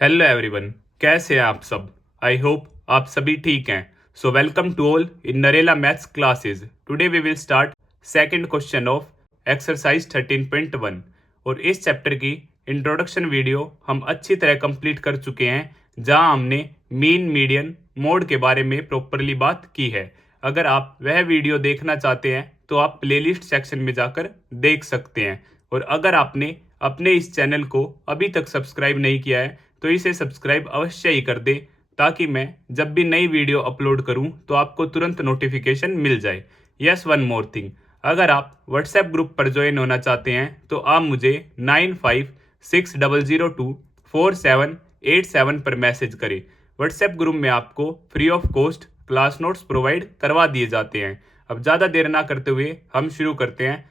Hello everyone, कैसे हैं आप सब। आई होप आप सभी ठीक हैं। So welcome to all in Narela maths classes. Today we will start second question of exercise 13.1 और इस चैप्टर की इंट्रोडक्शन वीडियो हम अच्छी तरह कंप्लीट कर चुके हैं, जहां हमने मीन मीडियन मोड के बारे में प्रॉपरली बात की है। अगर आप वह वीडियो देखना चाहते हैं तो आप प्लेलिस्ट सेक्शन में जाकर देख सकते हैं। और अगर आपने अपने इस चैनल को अभी तक सब्सक्राइब नहीं किया है तो इसे सब्सक्राइब अवश्य ही कर दे, ताकि मैं जब भी नई वीडियो अपलोड करूं तो आपको तुरंत नोटिफिकेशन मिल जाए। यस, वन मोर थिंग, अगर आप व्हाट्सएप ग्रुप पर ज्वाइन होना चाहते हैं तो आप मुझे 9560024787 पर मैसेज करें। व्हाट्सएप ग्रुप में आपको free of cost class notes provide करवा दिए जाते हैं। अब ज़्यादा देर ना करते हुए हम शुरू करते हैं।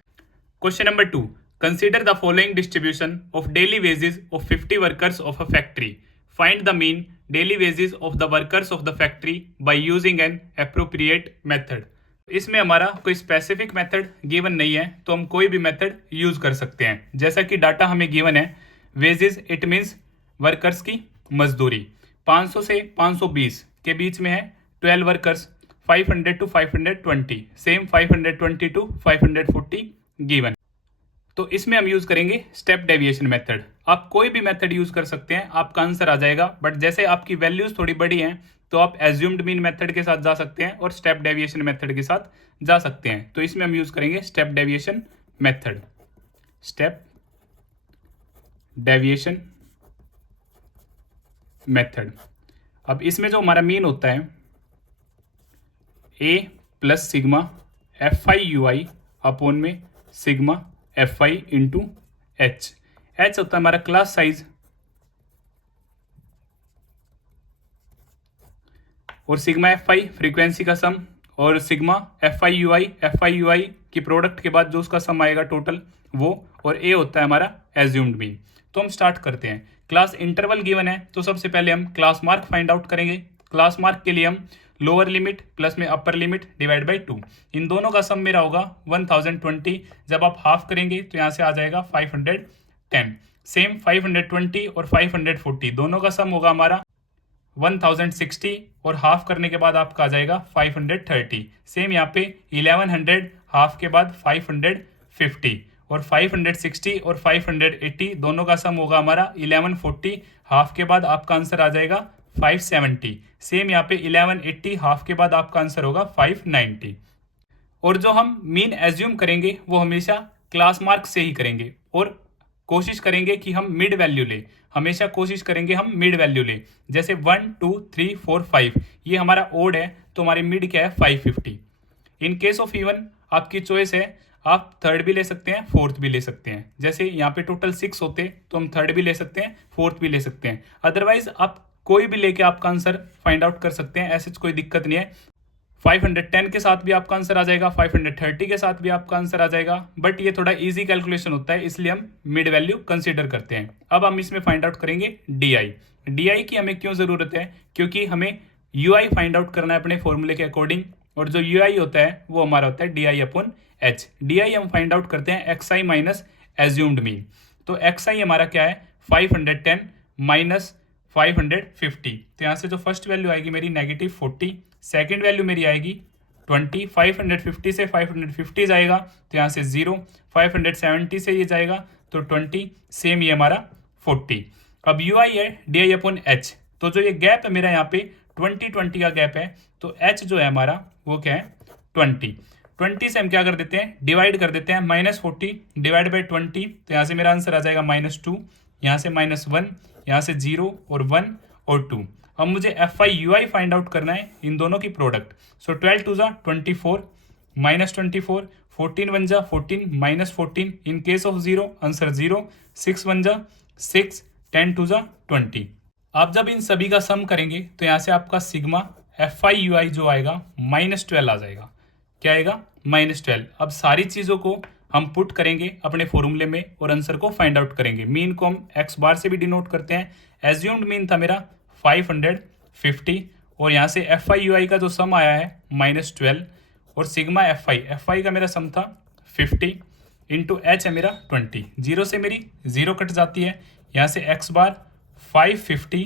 Question number 2. Consider the following distribution of daily wages of 50 workers of a factory. Find the mean daily wages of the workers of the factory by using an appropriate method. इसमें हमारा कोई स्पेसिफिक मेथड गिवन नहीं है, तो हम कोई भी method use कर सकते हैं। जैसा कि डाटा हमें गिवन है, वेजेस इट मीन्स वर्कर्स की मजदूरी 500 से 520 के बीच में है। 12 workers 500 to 520, same 520 to 540 given. तो इसमें हम यूज करेंगे स्टेप डेविएशन मेथड। आप कोई भी मेथड यूज कर सकते हैं, आपका आंसर आ जाएगा। बट जैसे आपकी वैल्यूज थोड़ी बड़ी हैं तो आप एज्यूम्ड मीन मेथड के साथ जा सकते हैं और स्टेप डेविएशन मेथड के साथ जा सकते हैं। तो इसमें हम यूज करेंगे step deviation method. Step deviation method. अब इसमें जो हमारा मीन होता है A plus sigma F I U I upon में sigma F I into H. H होता है हमारा क्लास साइज और सिग्मा एफ आई फ्रीक्वेंसी का सम और sigma F I U I की प्रोडक्ट के बाद जो उसका सम आएगा टोटल वो, और ए होता है हमारा एज्यूम्ड मीन। तो हम स्टार्ट करते हैं। क्लास इंटरवल गिवन है तो सबसे पहले हम क्लास मार्क फाइंड आउट करेंगे। क्लास मार्क के लिए हम लोअर लिमिट प्लस में अपर लिमिट डिवाइड बाई 2, इन दोनों का सम मेरा होगा 1020। जब आप हाफ करेंगे तो यहाँ से आ जाएगा 510। सेम 520 और 540 दोनों का सम होगा हमारा 1060 और हाफ करने के बाद आपका आ जाएगा 530। सेम यहाँ पे 1100 हाफ के बाद 550 और 560 और 580 दोनों का सम होगा हमारा 1140। हाफ के बाद आपका आंसर आ जाएगा 570। सेम यहाँ पे 1180 हाफ के बाद आपका आंसर होगा 590। और जो हम मीन एज्यूम करेंगे वो हमेशा क्लास मार्क से ही करेंगे और कोशिश करेंगे कि हम मिड वैल्यू ले। हमेशा कोशिश करेंगे हम मिड वैल्यू ले। जैसे 1 2 3 4 5 ये हमारा ओड है तो हमारी मिड क्या है 550। इन केस ऑफ इवन आपकी चॉइस है, आप थर्ड भी ले सकते हैं, फोर्थ भी ले सकते हैं। जैसे यहाँ पे टोटल 6 होते तो हम थर्ड भी ले सकते हैं, फोर्थ भी ले सकते हैं। अदरवाइज आप कोई भी लेके आपका आंसर फाइंड आउट कर सकते हैं, ऐसे कोई दिक्कत नहीं है। 510 के साथ भी आपका आंसर आ जाएगा, 530 के साथ भी आपका आंसर आ जाएगा। बट ये थोड़ा इजी कैलकुलेशन होता है, इसलिए हम मिड वैल्यू कंसीडर करते हैं। अब हम इसमें फाइंड आउट करेंगे डी आई की हमें क्यों ज़रूरत है, क्योंकि हमें यू आई फाइंड आउट करना है अपने फॉर्मूले के अकॉर्डिंग। और जो यू आई होता है वो हमारा होता है D I upon H. D I हम फाइंड आउट करते हैं एक्स आई माइनस एज्यूम्ड मीन। तो एक्स आई हमारा क्या है 510 माइनस 550। तो यहाँ से जो फर्स्ट वैल्यू आएगी मेरी -40, सेकेंड वैल्यू मेरी आएगी 20। 550 से 550 जाएगा तो यहाँ से 0, 570 से ये जाएगा तो 20, सेम ये हमारा 40। अब यू आई है डी आई अपॉन एच, तो जो ये गैप है मेरा यहाँ पे 20 का गैप है, तो एच जो है हमारा वो क्या है 20 से हम क्या कर देते हैं डिवाइड कर देते हैं। -40 डिवाइड बाई 20, तो यहाँ से मेरा आंसर आ जाएगा -2, यहाँ से -1, यहाँ से 0 और 1 और 2। अब मुझे F I U I find out करना है इन दोनों की प्रोडक्ट। सो 12 2 ज़ा 24 -24, 14 1 ज़ा 14 -14, इन केस ऑफ 0 आंसर 0, 6 1 ज़ा 6, 10 2 ज़ा 20। आप जब इन सभी का सम करेंगे तो यहाँ से आपका सिग्मा एफ आई यू आई जो आएगा -12 आ जाएगा। क्या आएगा -12। अब सारी चीज़ों को हम पुट करेंगे अपने फॉर्मूले में और आंसर को फाइंड आउट करेंगे। मीन को हम एक्स बार से भी डिनोट करते हैं। एज्यूम्ड मीन था मेरा 550 और यहाँ से एफ आई यू आई का जो सम आया है -12 और सिग्मा एफ आई का मेरा सम था 50 इंटू एच है मेरा 20। 0 से मेरी 0 कट जाती है, यहाँ से एक्स बार 550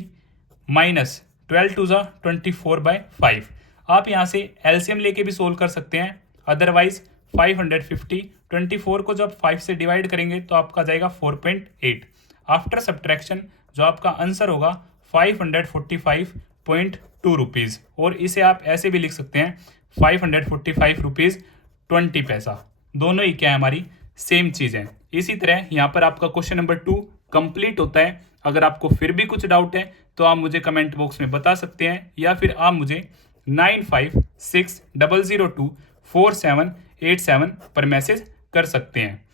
माइनस 12 टू ज़ा 24/5। आप यहाँ से एलसीएम लेके भी सोल्व कर सकते हैं, अदरवाइज 550 24 को जब 5 से डिवाइड करेंगे तो आपका जाएगा 4.8। आफ्टर सब्ट्रैक्शन जो आपका आंसर होगा 545.2 रुपीज़, और इसे आप ऐसे भी लिख सकते हैं 545 रुपीज़ 20 पैसा। दोनों ही क्या है, हमारी सेम चीज़ है। इसी तरह यहाँ पर आपका क्वेश्चन नंबर 2 कंप्लीट होता है। अगर आपको फिर भी कुछ डाउट है तो आप मुझे कमेंट बॉक्स में बता सकते हैं, या फिर आप मुझे 9560024787 पर मैसेज कर सकते हैं।